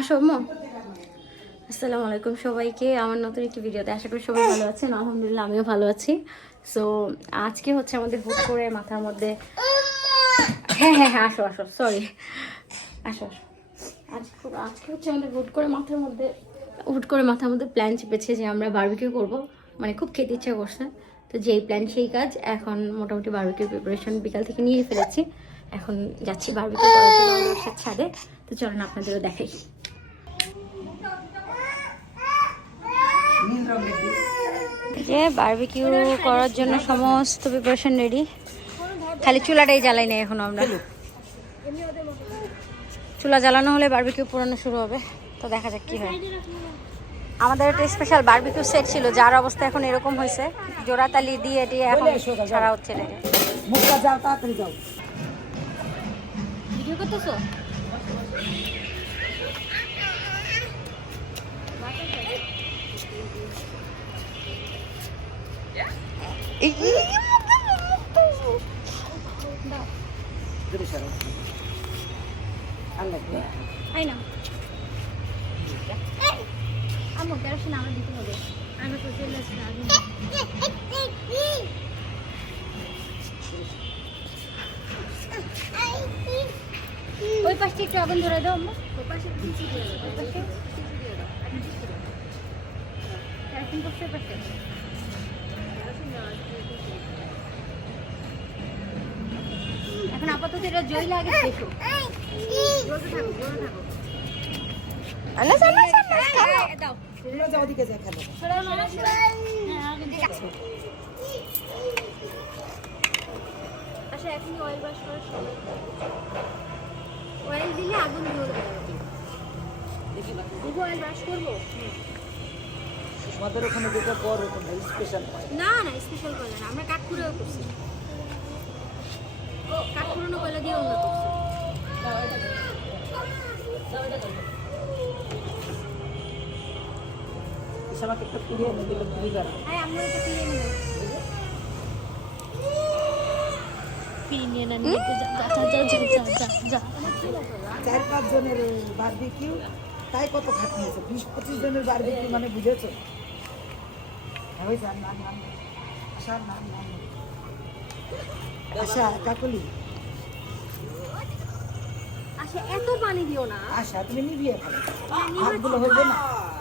আসো মো। আসসালামু আলাইকুম সবাইকে আমার নতুন একটি ভিডিওতে আশা করি সবাই ভালো আছেন। আলহামদুলিল্লাহ আমিও ভালো আছি। সো আজকে হচ্ছে আমাদের হুট করে মাথার মধ্যে হ্যাঁ হ্যাঁ হ্যাঁ আসো আসো সরি আসো আসো আজকে হচ্ছে আমাদের হুট করে মাথার মধ্যে প্ল্যান চেপেছে যে আমরা বারবিকিউ করব, মানে খুব খেতে ইচ্ছা করছে। তো যেই প্ল্যান সেই কাজ। এখন মোটামুটি বারবিকিউ প্রিপারেশন বিকাল থেকে নিয়ে ফেলেছি। এখন যাচ্ছি বারবিকিউ করার জন্য আমাদের ছাদে। তো চলুন আপনাদেরও দেখাই। বারবিকিউ করার জন্য সমস্ত প্রিপারেশন রেডি, খালি চুলাটাই জ্বালাই নেই এখনো আমরা। চুলা জ্বালানো হলে বারবিকিউ পুরানো শুরু হবে। তো দেখা যাক কি হয়। আমাদের একটা স্পেশাল বারবিকিউ সেট ছিল, যার অবস্থা এখন এরকম হয়েছে। জোড়াতালি দিয়ে দিয়ে এখন ছাড়া হচ্ছে এটাকে। মুখটা যাও, তাড়াতাড়ি যাও। ভিডিও করতেছো? আই না আমো কেরোসিন আমরা দিতে হবে। আমি তো চলে আসছি আগে। ওই পাশে একটু আগুন ধরে দাও আম্মু। ওই পাশে কিছু দিয়ে দাও। ওই পাশে কিছু দিয়ে দাও। আমি কিছু দিয়ে দাও। কেরোসিন করতে পারতে। এখন আপাতত এটা জয়লা আগে দেখো। জলতে থাকো, জলতে থাকো। আল্লাহ সাল্লাহ দাও। তোমরা যাও, ওদিকে যাও, খেলো। সরাও না হ্যাঁ আগে দেখো। আচ্ছা এখন অয়েল ব্রাশ করার সময়। অয়েল দিলে আগুন জ্বলবে। দেখি অয়েল ব্রাশ করবো। আমাদের ওখানে যেটা করো তোমরা স্পেশাল। না না স্পেশাল কয়লা না, আমরা কাঠপুরেও করছি। কাঠপুরানো কয়লা দিয়ে আমরা করছি। আমাকে একটা পুড়িয়ে এনে দিলে খুবই ভালো। হ্যাঁ আমরা এটা কিনে নিব। কিনে না নিয়ে যা 4-5 জনের বারবিকিউ, তাই কত খাটনি আছে। 20-25 জনের বারবিকিউ মানে বুঝেছো? ওই যান নাম আশা নাম আশা কাকলি। আচ্ছা এত পানি দিও না। আশা তুমি নিভিয়ে ভালো, হাতগুলো হইবে না।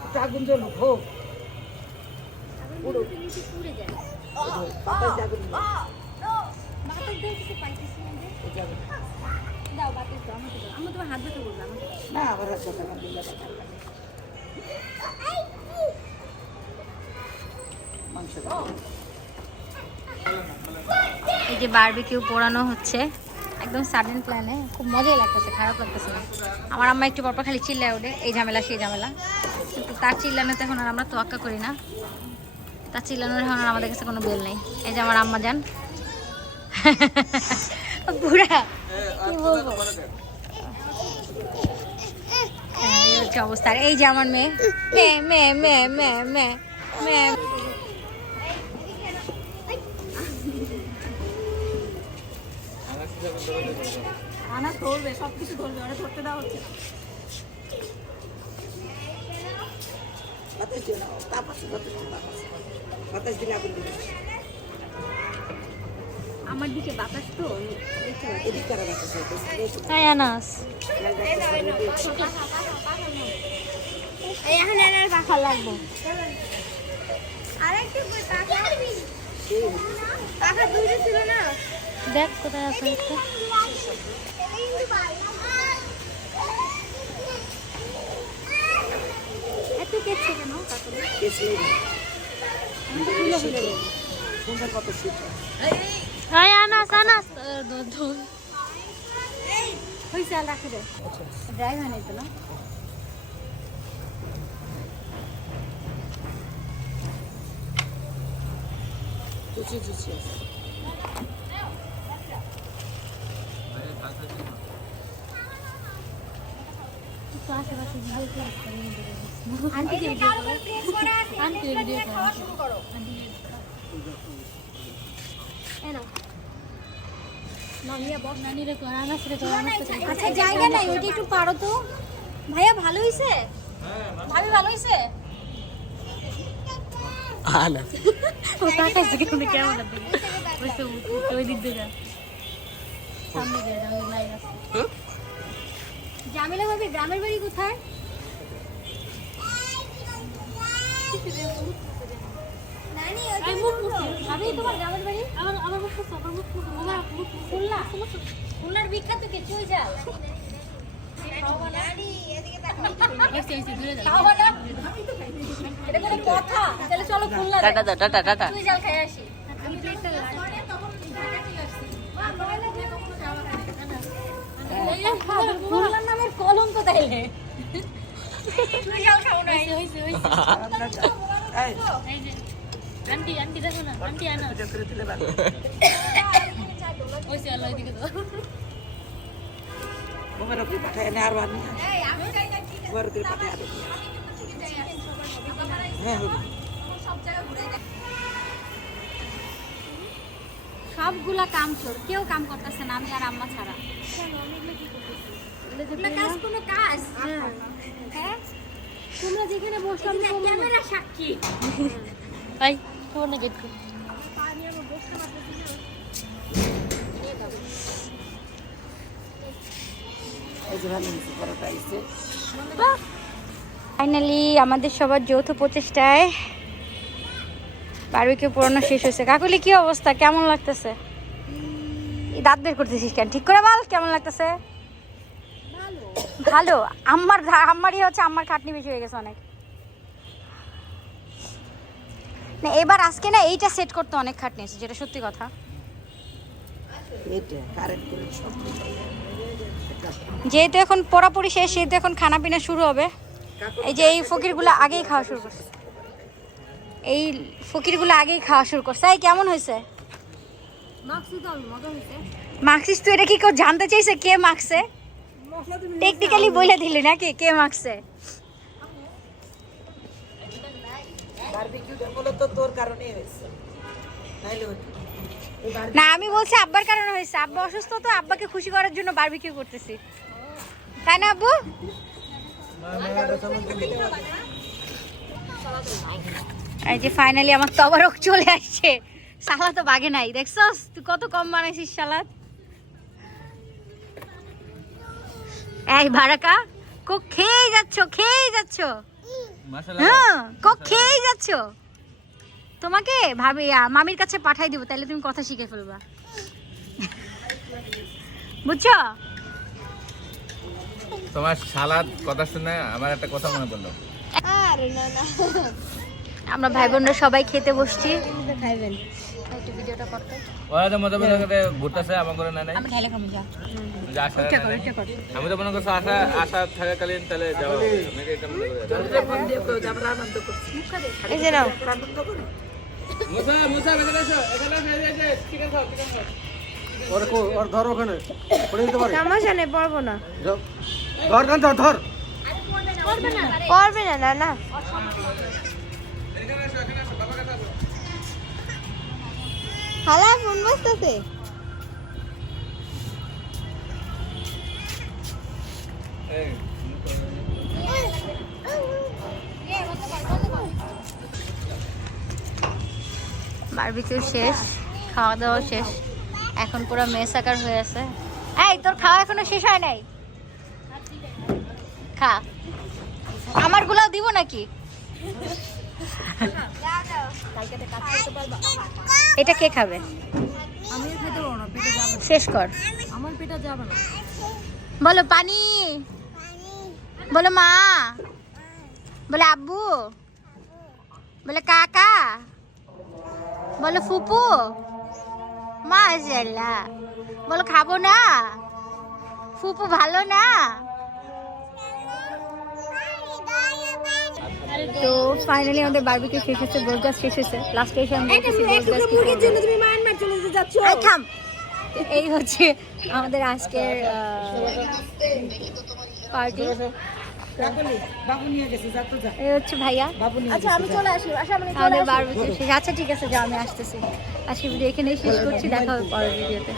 একটু আগুন জ্বলুক, হোক পুরো নিচে পুড়ে যায়। বাতাস আগুন বাতাস দাও কিছু পাইতেছি না যে। দাও বাতাস দাও আমাকে দাও। আমরা তোমার হাত ধরে বলবো আমাকে। না, আবার হাত কথা না দিলে মাংস এই যে বারবিকিউ পোড়ানো হচ্ছে একদম সাডেন প্ল্যানে। খুব মজাই লাগতেছে, খারাপ লাগতেছে না। আমার আম্মা একটু পরপর খালি চিল্লায় ওঠে, এই ঝামেলা সেই ঝামেলা। কিন্তু তার চিল্লানোতে এখন আর আমরা তোয়াক্কা করি না। তার চিল্লানোর এখন আর আমাদের কাছে কোনো বেল নেই। এই যে আমার আম্মা যান বুড়া কি বলবো। এই হচ্ছে অবস্থা। আর এই যে আমার মেয়ে মেয়ে মেয়ে মেয়ে মেয়ে মেয়ে মেয়ে আনা ধরবে, সবকিছু ধরবে, ওরা ধরতে দেওয়া হচ্ছে না। বাতাস দিও না, তাপ আছে, বাতাস দিলে আগুন দিবে। আমার দিকে বাতাস তো এদিক কারা বাতাস হইতেছে? তাই আনাস এখন এনার পাখা লাগবো। আরেকটু পাখা দুইটা ছিল না, দেখ কোথায় আছে একটা। এত কেছে কেন সুন্দর কত শীত। হাই আনাস আনাস হয়েছে আর রাখে দে। ড্রাইভার নেই তো না। চুচি চুচি আছে। আশেপাশে আন্টিকে ভিডিও করো, আন্টিকে ভিডিও করো। আচ্ছা জায়গা নাই, ওইটা একটু পারো তো। ভাইয়া ভালো হইছে? ভাবি ভালো হইছে? না ও তাকাইছে কিন্তু কেমন লাগবে? বসে ওই দিক দিয়ে যা। সামনে দিয়ে যাও নাই আছে। জামিলা ভাবি গ্রামের বাড়ি কোথায়? নানি ওই মুখ ভাবি তোমার গ্রামের বাড়ি? আমার মুখ খুলনা। খুলনার বিখ্যাত কিছু জাল। নানি এদিকে তাকাও। এটা কোনো কথা? তাহলে চলো খুলনা যাই। টাটা তুই জাল খাই আসি। আমি প্লেটটা খুলনার নামের কলঙ্ক তাইলে। তুই জাল খাও না। হইছে। আন্টি দেখো না, আন্টি আনা। হইছে আল্লাহ এদিকে দাও। ওমরা কি পাঠায় না আর বানি এই আমি যাই না কি ওমরা কি পাঠায় আর হ্যাঁ সব জায়গা ঘুরে দেখ। সবগুলা কাম চোর, কেউ কাম করতেছে না আমি আর আম্মা ছাড়া। কেন অনেকগুলো কি করতেছে? এগুলো কাজ কোনো কাজ হ্যাঁ তোমরা যেখানে বসলাম ক্যামেরা সাক্ষী। ভাই তোর না গেট কর। পানি আমি বসতে পারতেছি না। ফাইনালি আমাদের সবার যৌথ প্রচেষ্টায় বারবিকিউ পুরানো শেষ হয়েছে। কাকুলি কি অবস্থা, কেমন লাগতেছে? এই দাঁত বের করতেছিস কেন? ঠিক করে বল কেমন লাগতেছে? ভালো। আমারই হচ্ছে আমার খাটনি বেশি হয়ে গেছে অনেক। না এবার আজকে না এইটা সেট করতে অনেক খাটনি আছে, যেটা সত্যি কথা। যেহেতু এখন পড়াপড়ি শেষ, সেহেতু এখন খানা পিনা শুরু হবে। এই যে এই ফকিরগুলো আগেই খাওয়া শুরু করছে। এই কেমন হয়েছে? মাখছিস তুই? এটা কি কেউ জানতে চাইছে কে মাখছে? টেকনিক্যালি বলে দিলি নাকি কে মাখছে? বারবিকিউটা মূলত তোর কারণেই হয়েছে তাইলে না আমি বলছি আব্বার কারণে হয়েছে। আব্বা অসুস্থ তো, আব্বাকে খুশি করার জন্য বারবিকিউ করতেছি, তাই না আব্বু? এই যে ফাইনালি আমার তবরক চলে আসছে। সালাদ তো বাগে নাই, দেখছস তুই কত কম বানাইছিস সালাদ। এই ভাড়াকা কোক খেয়ে যাচ্ছ হ্যাঁ কোক খেয়ে যাচ্ছ। তোমাকে ভাবি মামির কাছে পাঠাই দিব, তাহলে তুমি কথা শিখে ফেলবা, বুঝছো? তোমার সালাদ কথা শুনে আমার একটা কথা মনে পড়লো। আমরা ভাই বোনরা সবাই খেতে বসছি। খাইবেন একটু ভিডিওটা করতে। ওরা তো মজা মজা করে ঘুরতেছে, আমার করে না নাই। আমি খাইলে খাবো যা। যা আসা আমি তো মনে করছি আশা থাকাকালীন তাহলে যাও মেয়েকে এটা মনে করে ফোন দিয়ে তো আমরা আনন্দ করছি। এই যে নাও আনন্দ করো। মুসা এখানে এসো চিকেন খাও ওর ধর ওখানে পড়ে দিতে পারে। সমস্যা নেই, পারবো না। ধর ধর পারবে না না। খালা ফোন বসতেছে। বারবিকিউ শেষ, খাওয়া দাওয়া শেষ, এখন পুরো মেস আকার হয়ে আছে। এই তোর খাওয়া এখনো শেষ হয় নাই? খা, আমার গুলাও দিব নাকি? এটা কে খাবে? আমি খেতে পারবো না, পেটে যাবে না। শেষ কর। আমার পেটে যাবে না। বলো পানি, বলো মা, বলে আব্বু, বলে কাকা, বলো ফুপু, মাশাআল্লাহ, বলো খাবো না, ফুপু ভালো না। তো ফাইনালি আমাদের বারবিকিউ শেষ হচ্ছে, বোরগাস শেষ হচ্ছে। লাস্টে এসে আমরা মুরগির জন্য তুমি মায়ানমার চলে যেতে যাচ্ছ। থাম। তো এই হচ্ছে আমাদের আজকের পার্টি। বাবু নিয়ে গেছে, যা তো যা। এই হচ্ছে ভাইয়া। বাবু নিয়ে আচ্ছা আমি চলে আসি, আমাদের বারবিকিউ শেষ। আচ্ছা ঠিক আছে, যাও আমি আসতেছি। আজকে ভিডিও এখানেই শেষ করছি, দেখা হবে পরের ভিডিওতে।